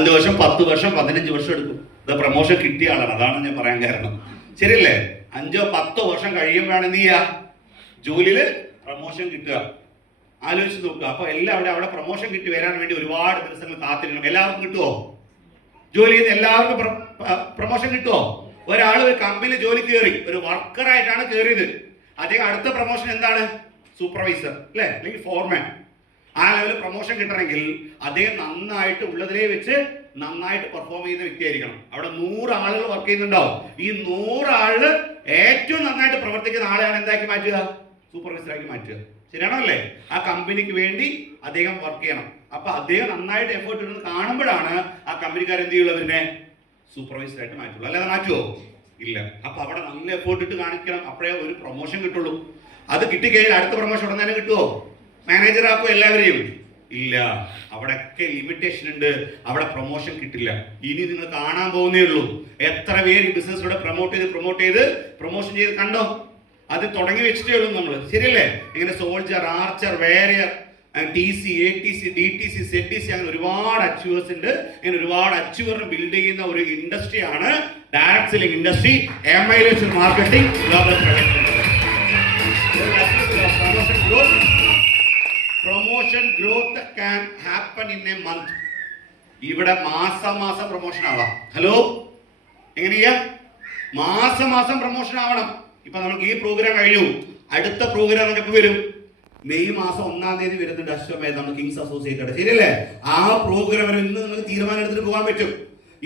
5 വർഷം 10 വർഷം 15 വർഷം എടുക്കും. ഇത് പ്രൊമോഷൻ കിട്ടിയ ആളാണ്, അതാണ് ഞാൻ പറയാൻ കാരണം. ശരിയല്ലേ? 5-10 വർഷം കഴിയുമ്പോഴാണ് എന്ത് ചെയ്യുക, ജോലിയിൽ പ്രൊമോഷൻ കിട്ടുക. ആലോചിച്ച് നോക്കുക. അപ്പൊ എല്ലാവരും അവിടെ പ്രൊമോഷൻ കിട്ടി വരാൻ വേണ്ടി ഒരുപാട് ദിവസങ്ങൾ കാത്തിരിക്കണം. എല്ലാവർക്കും കിട്ടുമോ? ജോലി ചെയ്യുന്ന എല്ലാവർക്കും പ്രൊമോഷൻ കിട്ടുമോ? ഒരാൾ ഒരു കമ്പനി ജോലി കയറി, ഒരു വർക്കറായിട്ടാണ് കയറിയത്. അദ്ദേഹം അടുത്ത പ്രൊമോഷൻ എന്താണ്? സൂപ്പർവൈസർ അല്ലെ, അല്ലെങ്കിൽ ഫോർമാൻ. ആ ലെവലിൽ പ്രൊമോഷൻ കിട്ടണമെങ്കിൽ അദ്ദേഹം നന്നായിട്ട് ഉള്ളതിലേ വെച്ച് നന്നായിട്ട് പെർഫോം ചെയ്യുന്ന വ്യക്തിയായിരിക്കണം. അവിടെ 100 ആളുകൾ വർക്ക് ചെയ്യുന്നുണ്ടാവും. ഈ 100 ആള് ഏറ്റവും നന്നായിട്ട് പ്രവർത്തിക്കുന്ന ആളെയാണ് എന്താക്കി മാറ്റുക? സൂപ്പർവൈസറാക്കി മാറ്റുക. ശരിയാണോ അല്ലേ? ആ കമ്പനിക്ക് വേണ്ടി അദ്ദേഹം വർക്ക് ചെയ്യണം. അപ്പൊ അദ്ദേഹം നന്നായിട്ട് എഫേർട്ട് ഇടുന്നത് കാണുമ്പോഴാണ് ആ കമ്പനിക്കാർ എന്ത് ചെയ്യുള്ളൂ, അവരെ സൂപ്പർവൈസറായിട്ട് മാറ്റുള്ളൂ. അല്ലാതെ മാറ്റുമോ? ഇല്ല. അപ്പൊ അവിടെ നല്ല എഫേർട്ട് ഇട്ട് കാണിക്കണം, അപ്പോഴേ ഒരു പ്രൊമോഷൻ കിട്ടുള്ളൂ. അത് കിട്ടിക്കഴിഞ്ഞാൽ അടുത്ത പ്രൊമോഷൻ ഉടനെ തന്നെ കിട്ടുമോ? മാനേജർ ആക്കോ എല്ലാവരെയും? ഇല്ല. അവിടെയൊക്കെ ലിമിറ്റേഷൻ ഉണ്ട്. അവിടെ പ്രൊമോഷൻ കിട്ടില്ല. ഇനി നിങ്ങൾ കാണാൻ പോകുന്നേ ഉള്ളൂ. എത്ര പേര് ബിസിനസ്സിലൂടെ പ്രൊമോട്ട് ചെയ്ത് പ്രൊമോഷൻ ചെയ്ത് കണ്ടോ? അത് തുടങ്ങി വെച്ചിട്ടേ ഉള്ളൂ നമ്മൾ. ശരിയല്ലേ? ഇങ്ങനെ soldier, archer, warrior, TC, ATC, DTC, ZTC അങ്ങനെ ഒരുപാട് അച്ചീവേഴ്സ് ഉണ്ട്. ഇങ്ങനെ ഒരുപാട് അച്ചീവറിന് ബിൽഡ് ചെയ്യുന്ന ഒരു ഇൻഡസ്ട്രിയാണ് direct selling industry, MILS marketing, global promotion growth can happen in a month. ഇവിടെ മാസം പ്രൊമോഷൻ ആവാം. ഹലോ, എങ്ങനെയാ? മാസം പ്രൊമോഷൻ ആവണം. ഇപ്പൊ നമുക്ക് ഈ പ്രോഗ്രാം കഴിഞ്ഞു, അടുത്ത പ്രോഗ്രാം നമുക്ക് എപ്പോൾ വരും? മെയ് മാസം 1-ാം തീയതി വരുന്നുണ്ട് അശ്വമേധം, നമ്മുടെ കിങ്സ് അസോസിയേറ്റഡ്. ശരിയല്ലേ? ആ പ്രോഗ്രാം വരെ ഇന്ന് നിങ്ങൾക്ക് തീരുമാനം എടുത്തിട്ട് പോകാൻ പറ്റും.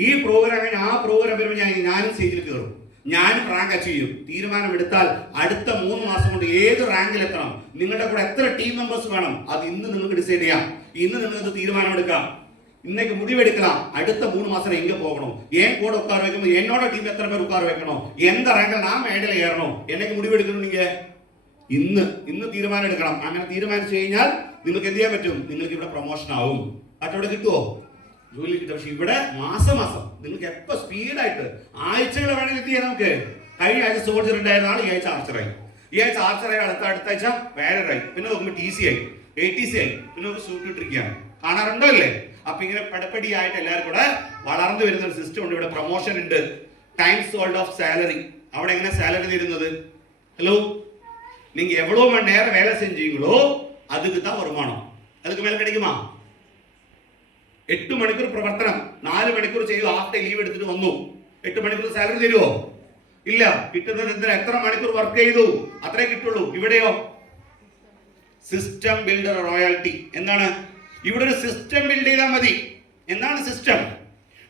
ഈ പ്രോഗ്രാം കഴിഞ്ഞ് ആ പ്രോഗ്രാം വരുമ്പോൾ ഞാനും സ്റ്റേജിൽ കയറും, ഞാനും റാങ്ക് അച്ചീവ് ചെയ്യും. തീരുമാനം എടുത്താൽ അടുത്ത 3 മാസം കൊണ്ട് ഏത് റാങ്കിൽ എത്തണം, നിങ്ങളുടെ കൂടെ എത്ര ടീം മെമ്പേഴ്സ് വേണം, അത് ഇന്ന് നിങ്ങൾക്ക് ഡിസൈഡ് ചെയ്യാം. ഇന്ന് നിങ്ങൾക്ക് തീരുമാനം എടുക്കാം, ഇന്നേക്ക് മുടിവെടുക്കണം. അടുത്ത 3 മാസം എங்கே പോകണം, ஏன் கூட உட்கார வைக்கணும், என்னோட டீம் எத்தனை பேர் உட்கார வைக்கணும், எந்த റാങ്കിൽ നാം മേഡൽ കയറണം, എന്നേക്ക് മുടിവെടുക്കണമെങ്കിൽ ഇന്ന് തീരുമാനം എടുക്കണം. അങ്ങനെ തീരുമാനിച്ചു കഴിഞ്ഞാൽ നിങ്ങൾക്ക് എന്ത് ചെയ്യാൻ പറ്റും? നിങ്ങൾക്ക് ഇവിടെ പ്രൊമോഷൻ ആവും. അവിടെ കിട്ടുമോ? ജോലി കിട്ടും. പക്ഷെ ഇവിടെ മാസം നിങ്ങൾക്ക് എപ്പോൾ സ്പീഡായിട്ട് ആഴ്ചകൾ വേണമെങ്കിൽ എന്ത് ചെയ്യാം നമുക്ക്? കഴിഞ്ഞ ആഴ്ച സോൾജർ ഉണ്ടായിരുന്ന ആൾ ഈ ആഴ്ച ആർച്ചറായി, ഈ ആഴ്ച ആർച്ചറായി, അടുത്ത ആഴ്ച വേറൊരായി, പിന്നെ നോക്കുമ്പോൾ TC ആയി, ATC ആയി, പിന്നെ നമുക്ക് സൂട്ട് ഇട്ടിരിക്കുകയാണ്. കാണാറുണ്ടോ അല്ലേ? അപ്പൊ ഇങ്ങനെ പടപ്പടിയായിട്ട് എല്ലാവരും കൂടെ വളർന്നു വരുന്ന ഒരു സിസ്റ്റം ഉണ്ട്. ഇവിടെ പ്രൊമോഷൻ ഉണ്ട്, ടൈംസ് സോൾഡ് ഓഫ് സാലറി. അവിടെ എങ്ങനെ സാലറി തരുന്നത്? ഹലോ, நீங்க எவ்வளவு மணி நேரம் வேலை செஞ்சீங்களோ அதுக்கு தான் வருமானம். அதுக்கு மேல கிடைக்குமா? 8 മണിക്കൂർ പ്രവർത്തനം, 4 മണിക്കൂർ ചെയ്തു, ഹാഫ് ഡേ ലീവ് എടുത്തിട്ട് വന്നു, 8 മണിക്കൂർ സാലറി തരുമോ? ഇല്ല. കിട്ടുന്നത് എന്തിനാ? എത്ര മണിക്കൂർ വർക്ക് ചെയ്തു അത്രേ കിട്ടുള്ളൂ. ഇവിടെയോ? System builder royalty. എന്താണ്? ഇവിടെ ഒരു സിസ്റ്റം ബിൽഡ് ചെയ്താൽ മതി. എന്താണ് സിസ്റ്റം?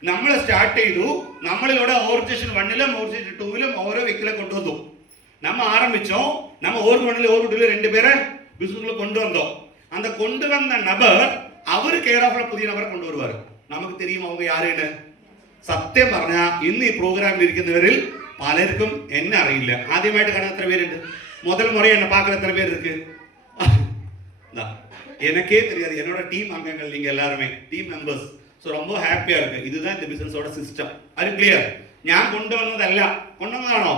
നമ്മൾ സ്റ്റാർട്ട് ചെയ്തു, നമ്മളിവിടെ ഓർഗനൈസേഷൻ 1-ലും ഓർഗനൈസേഷൻ 2-ലും ഓരോ വ്യക്തികളെ കൊണ്ടുവന്നു. நம்ம ஆரம்பிச்சோம், நம்ம ஒரு மணில ஒரு வீட்டுல 2 பேரை பிசினஸ்ல கொண்டு வந்தோம். அந்த கொண்டு வந்த நபர் அவரு கேர் ஆஃப்ல புதிய நபரை கொண்டு வருவார். നമുക്ക് தெரியும் அவங்க யாருன்னு. സത്യം പറഞ്ഞാൽ ഇന്ന് ഈ പ്രോഗ്രാമിൽ ഇരിക്കുന്നവരിൽ പലർക്കും എന്നെ അറിയില്ല. ആദ്യമായിട്ട് കാണാൻ എത്ര പേരുണ്ട്? முதல் முறை என்ன பார்க்குற எத்தனை பேர் இருக்கு? எனக்கே தெரியாது. என்னோட டீம் அங்கங்கள் நீங்க எல்லாருமே டீம் மெம்பர்ஸ். ஸோ ரொம்ப ஹாப்பியா இருக்கு. இதுதான் இந்த பிசினஸோட സിസ്റ്റം. അത് ക്ലിയർ? ഞാൻ കൊണ്ടുവന്നതല്ല. കൊണ്ടുവന്നതാണോ?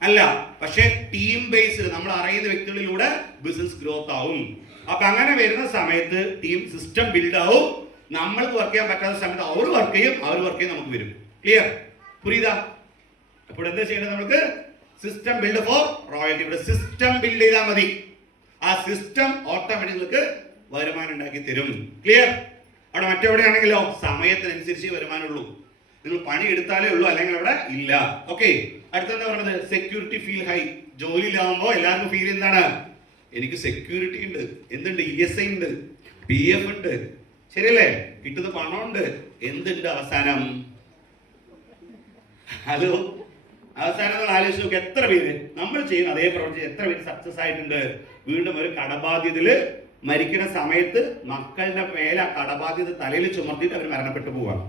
അല്ല. പക്ഷേ ടീം ബേസ്ഡ് നമ്മൾ അറിയുന്ന വ്യക്തികളിലൂടെ ബിസിനസ് ഗ്രോത്ത് ആവും. അപ്പൊ അങ്ങനെ വരുന്ന സമയത്ത് ടീം സിസ്റ്റം ബിൽഡ് ആവും. നമ്മൾക്ക് വർക്ക് ചെയ്യാൻ പറ്റാത്ത സമയത്ത് അവർ വർക്ക് ചെയ്യും, നമുക്ക് വരും. ക്ലിയർ? പുരിയുതാ? അപ്പോൾ എന്താ ചെയ്യേണ്ടത്? നമുക്ക് സിസ്റ്റം ബിൽഡ് ഫോർ റോയൽറ്റി. ഇവിടെ സിസ്റ്റം ബിൽഡ് ചെയ്താൽ മതി. ആ സിസ്റ്റം ഓട്ടോമാറ്റിക് നിങ്ങൾക്ക് വരുമാനം ഉണ്ടാക്കി തരും. ക്ലിയർ? അവിടെ മറ്റെവിടെയാണെങ്കിലോ സമയത്തിനനുസരിച്ച് വരുമാനമുള്ളൂ. നിങ്ങൾ പണി എടുത്താലേ ഉള്ളൂ, അല്ലെങ്കിൽ അവിടെ ഇല്ല. ഓക്കെ. അടുത്തെന്താ പറഞ്ഞത്? Security feel high. ജോലിയിലാവുമ്പോൾ എല്ലാവർക്കും ഫീൽ എന്താണ്? എനിക്ക് സെക്യൂരിറ്റി ഉണ്ട്, എന്തുണ്ട്? ESI ഉണ്ട്, PF ഉണ്ട്, ശരിയല്ലേ? കിട്ടുന്ന പണമുണ്ട്, എന്തുണ്ട് അവസാനം? ഹലോ, അവസാനം നമ്മൾ ആലോചിച്ച് നോക്കുക. എത്ര പേര് നമ്മൾ ചെയ്യുന്ന അതേ പ്രവൃത്തി എത്ര പേര് സക്സസ് ആയിട്ടുണ്ട്? വീണ്ടും ഒരു കടബാധ്യതയില് മരിക്കുന്ന സമയത്ത് മക്കളുടെ മേലെ കടബാധ്യത തലയിൽ ചുമർത്തിയിട്ട് അവർ മരണപ്പെട്ടു പോവാണ്.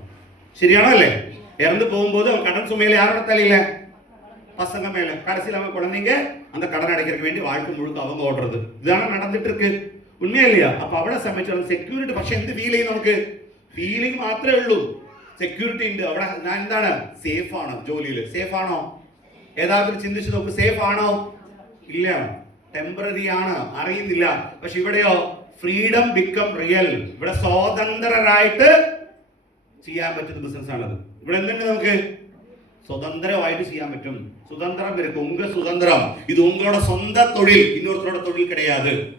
ശരിയാണോ അല്ലേ? ഇറந்து போகும்போது கடன் சுமையில யாரோட தலையில? பசங்க மேல. கடைசியில் அவங்க குழந்தைங்க அந்த கடன் அடைக்கிறதுக்கு வேண்டி வாழ்க்கை முழுக்க அவங்க ஓடுறது. ഇതാണ് നടന്നിട്ട് இருக்கு. ഉണ്മയാ ഇല്ലയാ? അപ്പൊ അവിടെ സംബന്ധിച്ചോളം സെക്യൂരിറ്റി. പക്ഷെ എന്ത് ഫീൽ ചെയ്യും? നമുക്ക് ഫീലിംഗ് മാത്രമേ ഉള്ളൂ. സെക്യൂരിറ്റി ഉണ്ട് അവിടെ. ഞാൻ എന്താണ്? സേഫ് ആണ്. ജോലിയിൽ സേഫ് ആണോ? ഏതായാലും ചിന്തിച്ചു നോക്ക്. സേഫ് ആണോ? ഇല്ല, ടെമ്പററി ആണ്, അറിയുന്നില്ല. പക്ഷെ ഇവിടെയോ ഫ്രീഡം ബിക്കം റിയൽ. ഇവിടെ സ്വതന്ത്രരായിട്ട് ചെയ്യാൻ പറ്റുന്ന ബിസിനസ്സാണത്. ഇവിടെ എന്തുണ്ട്? നമുക്ക് സ്വതന്ത്രമായിട്ട് ചെയ്യാൻ പറ്റും. சுதந்திரம் இருக்கு, உங்க சுதந்திரம். இது உங்களோட சொந்த தொழில், இன்னொருத்தரோட தொழில் கிடையாது.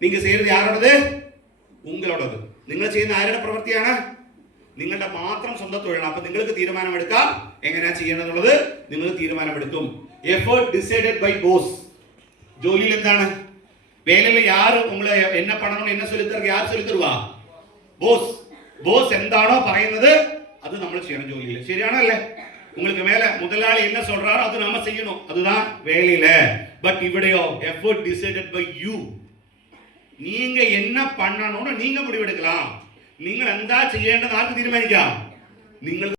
நீங்க செய்யறது யாரோடது? ഉങ്ങളോടത്. നിങ്ങൾ ചെയ്യുന്ന ആരുടെ പ്രവൃത്തിയാണ്? നിങ്ങളുടെ മാത്രം സ്വന്തം തൊഴിലാണ്. അപ്പൊ നിങ്ങൾക്ക് തീരുമാനമെടുക്കാം എങ്ങനെയാ ചെയ്യണമെന്നുള്ളത്. നിങ്ങൾ തീരുമാനമെടുക്കും. Effort decided by boss. ജോലിയിൽ എന്താണ്? വേലയിൽ യാര് ഉങ്ങളെ എന്നെ പണണം എന്നെ ചൊല്ലിത്തർക്ക് യാർ ചൊല്ലിത്തരുവാ? ബോസ്. ബോസ് എന്താണോ പറയുന്നത് അത് നമ്മൾ ചെയ്യണം ജോലിയിൽ. ശരിയാണോ അല്ലേ? உங்களுக்கு மேல முதலாளி என்ன சொல்றாரோ அது நாம செய்யணும். அதுதான் வேலையில. பட் இவடையோ எஃபோர்ட் டிசைடட் பை யூ. நீங்க என்ன பண்ணணும்னு நீங்க முடிவெடுக்கலாம். നിങ്ങൾ എന്താ ചെയ്യേണ്ടത് ആർക്ക് തീരുമാനിക്കാം? നിങ്ങൾ